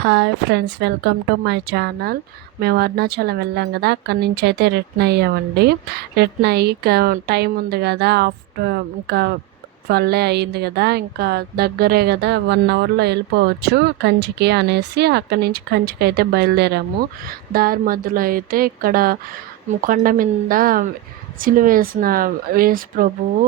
Hi friends welcome to my channel. మేము అరుణాచలం వెళ్ళాం కదా అక్కడి నుంచి అయితే రిటర్న్ అయ్యామండి. రిటర్న్ అయ్యి టైం ఉంది కదా ఆఫ్టర్ ఇంకా ట్వెల్వ్ అయ్యింది కదా ఇంకా దగ్గరే కదా వన్ అవర్లో వెళ్ళిపోవచ్చు కంచికి అనేసి అక్కడి నుంచి కంచికి అయితే బయలుదేరాము. దారి మధ్యలో అయితే ఇక్కడ కొండ మీద సిలువ వేసిన యేసు ప్రభువు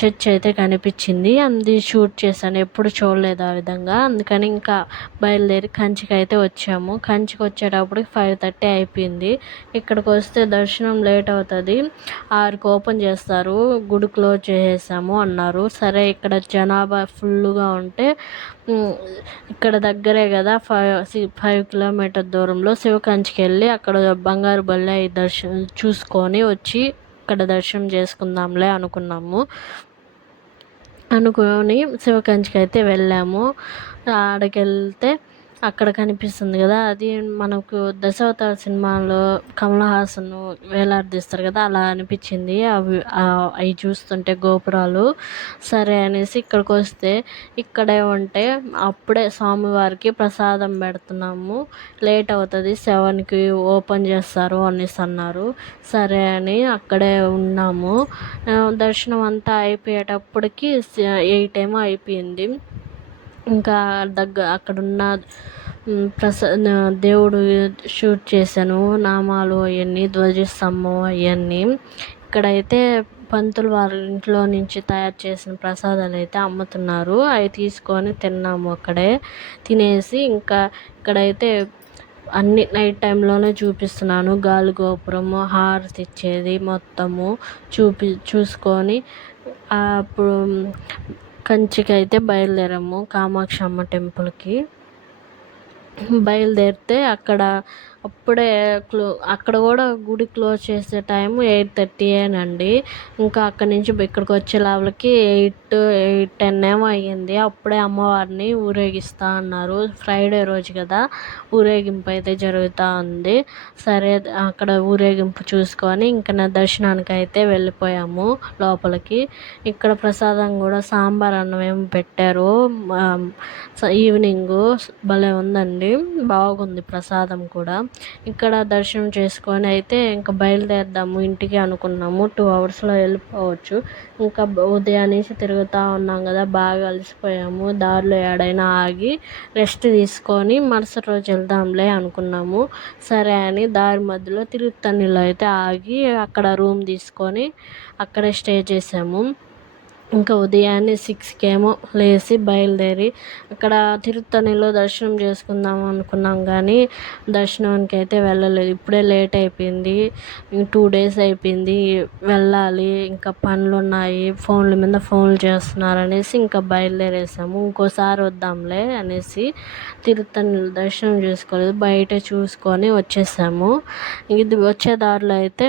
చర్చ్ అయితే కనిపించింది. అది షూట్ చేశాను. ఎప్పుడు చూడలేదు ఆ విధంగా. అందుకని ఇంకా బయలుదేరి కంచికి అయితే వచ్చాము. కంచికి వచ్చేటప్పటికి ఫైవ్ థర్టీ అయిపోయింది. ఇక్కడికి వస్తే దర్శనం లేట్ అవుతుంది. ఆరుకు ఓపెన్ చేస్తారు. గుడి క్లోజ్ చేసేసాము అన్నారు. సరే ఇక్కడ జనాభా ఫుల్గా ఉంటే ఇక్కడ దగ్గరే కదా ఫైవ్ ఫైవ్ కిలోమీటర్ దూరంలో శివకంచికి వెళ్ళి అక్కడ బంగారు బల్లి దర్శనం చూసుకొని వచ్చి ఇక్కడ దర్శనం చేసుకుందాంలే అనుకున్నాము. అనుకొని శివకంచికి అయితే వెళ్ళాము. ఆడకి వెళ్తే అక్కడ కనిపిస్తుంది కదా అది మనకు దశావతార సినిమాలో కమల్ హాసన్ వేలాడదీస్తారు కదా అలా అనిపించింది. అవి అవి చూస్తుంటే గోపురాలు. సరే అనేసి ఇక్కడికి వస్తే ఇక్కడే ఉంటే అప్పుడే స్వామివారికి ప్రసాదం పెడుతున్నాము. లేట్ అవుతుంది సెవెన్కి ఓపెన్ చేస్తారు అనేసి అన్నారు. సరే అని అక్కడే ఉన్నాము. దర్శనం అంతా అయిపోయేటప్పటికి ఎయిట్ ఏమో అయిపోయింది. ఇంకా దగ్గర అక్కడున్న ప్రసా దేవుడు షూట్ చేశాను. నామాలు అవన్నీ ధ్వజస్తంభం అవన్నీ. ఇక్కడైతే పంతులు వారి ఇంట్లో నుంచి తయారు చేసిన ప్రసాదాలు అయితే అమ్ముతున్నారు. అవి తీసుకొని తిన్నాము అక్కడే. తినేసి ఇంకా ఇక్కడైతే అన్ని నైట్ టైంలోనే చూపిస్తున్నాను. గాలి గోపురము హారతి ఇచ్చేది మొత్తము చూపి చూసుకొని అప్పుడు కంచికి అయితే బయలుదేరాము కామాక్షి అమ్మ టెంపుల్కి. బయలుదేరితే అక్కడ అప్పుడే క్లో అక్కడ కూడా గుడి క్లోజ్ చేసే టైం ఎయిట్ థర్టీయేనండి ఇంకా అక్కడి నుంచి ఇక్కడికి వచ్చే లోపలికి ఎయిట్ ఎయిట్ టెన్ ఏమో అయ్యింది. అప్పుడే అమ్మవారిని ఊరేగిస్తా అన్నారు. ఫ్రైడే రోజు కదా ఊరేగింపు అయితే జరుగుతూ ఉంది. సరే అక్కడ ఊరేగింపు చూసుకొని ఇంకా నా దర్శనానికి అయితే వెళ్ళిపోయాము లోపలికి. ఇక్కడ ప్రసాదం కూడా సాంబార్ అన్నం ఏమో పెట్టారు. ఈవినింగ్ భలే ఉందండి. బాగుంది ప్రసాదం కూడా. ఇక్కడ దర్శనం చేసుకొని అయితే ఇంకా బయలుదేరదాము ఇంటికి అనుకున్నాము. టూ అవర్స్లో వెళ్ళిపోవచ్చు. ఇంకా ఉదయాన్నేసి తిరుగుతూ ఉన్నాం కదా బాగా అలసిపోయాము. దారిలో ఏడైనా ఆగి రెస్ట్ తీసుకొని మరుసటి రోజు వెళ్దాంలే అనుకున్నాము. సరే అని దారి మధ్యలో తిరుత్తణిలో అయితే ఆగి అక్కడ రూమ్ తీసుకొని అక్కడే స్టే చేసాము. ఇంకా ఉదయాన్నే సిక్స్కి ఏమో లేచి బయలుదేరి అక్కడ తిరుత్తణిలో దర్శనం చేసుకుందాం అనుకున్నాం కానీ దర్శనానికి అయితే వెళ్ళలేదు. ఇప్పుడే లేట్ అయిపోయింది. టూ డేస్ అయిపోయింది. వెళ్ళాలి. ఇంకా పనులు ఉన్నాయి ఫోన్ల మీద ఫోన్లు చేస్తున్నారనేసి ఇంకా బయలుదేరేసాము. ఇంకోసారి వద్దాంలే అనేసి తిరుత్తణిలో దర్శనం చేసుకోలేదు. బయట చూసుకొని వచ్చేసాము. ఇది వచ్చే దారిలో అయితే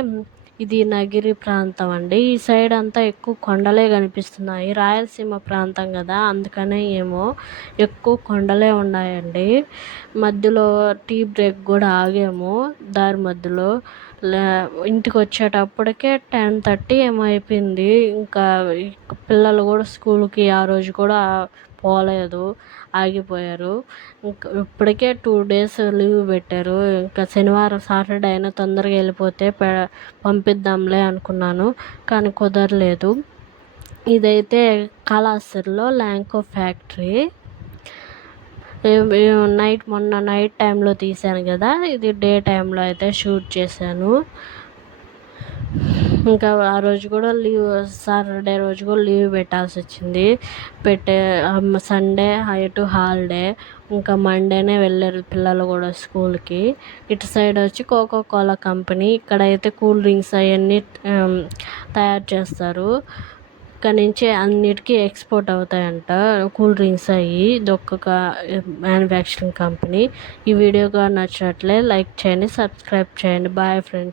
ఇది నగిరి ప్రాంతం అండి. ఈ సైడ్ అంతా ఎక్కువ కొండలే కనిపిస్తున్నాయి. రాయలసీమ ప్రాంతం కదా అందుకనే ఏమో ఎక్కువ కొండలే ఉన్నాయండి. మధ్యలో టీ బ్రేక్ కూడా ఆగాము దారి మధ్యలో. ఇంటికి వచ్చేటప్పటికే టెన్ థర్టీ ఏమో అయిపోయింది. ఇంకా పిల్లలు కూడా స్కూల్కి ఆ రోజు కూడా పోలేదు. ఆగిపోయారు. ఇంకా ఇప్పటికే టూ డేస్ లీవ్ పెట్టారు. ఇంకా శనివారం సాటర్డే అయినా తొందరగా వెళ్ళిపోతే పంపిద్దాంలే అనుకున్నాను కానీ కుదరలేదు. ఇదైతే కాళహస్తిలో ల్యాంకో ఫ్యాక్టరీ. నైట్ మొన్న నైట్ టైంలో తీశాను కదా ఇది డే టైంలో అయితే షూట్ చేశాను. ఇంకా ఆ రోజు కూడా లీవ్ సాటర్డే రోజు కూడా లీవ్ పెట్టాల్సి వచ్చింది. పెట్టే సండే టు హాలిడే ఇంకా మండేనే వెళ్ళారు పిల్లలు కూడా స్కూల్కి. ఇటు సైడ్ వచ్చి కోకో కోలా కంపెనీ ఇక్కడైతే కూల్ డ్రింక్స్ అవన్నీ తయారు చేస్తారు. ఇక్కడ నుంచి అన్నిటికీ ఎక్స్పోర్ట్ అవుతాయంట కూల్ డ్రింక్స్ అవి ఇది ఒక్కొక్క మ్యానుఫ్యాక్చరింగ్ కంపెనీ. ఈ వీడియో కానీ నచ్చినట్లే లైక్ చేయండి సబ్స్క్రైబ్ చేయండి. Bye friends.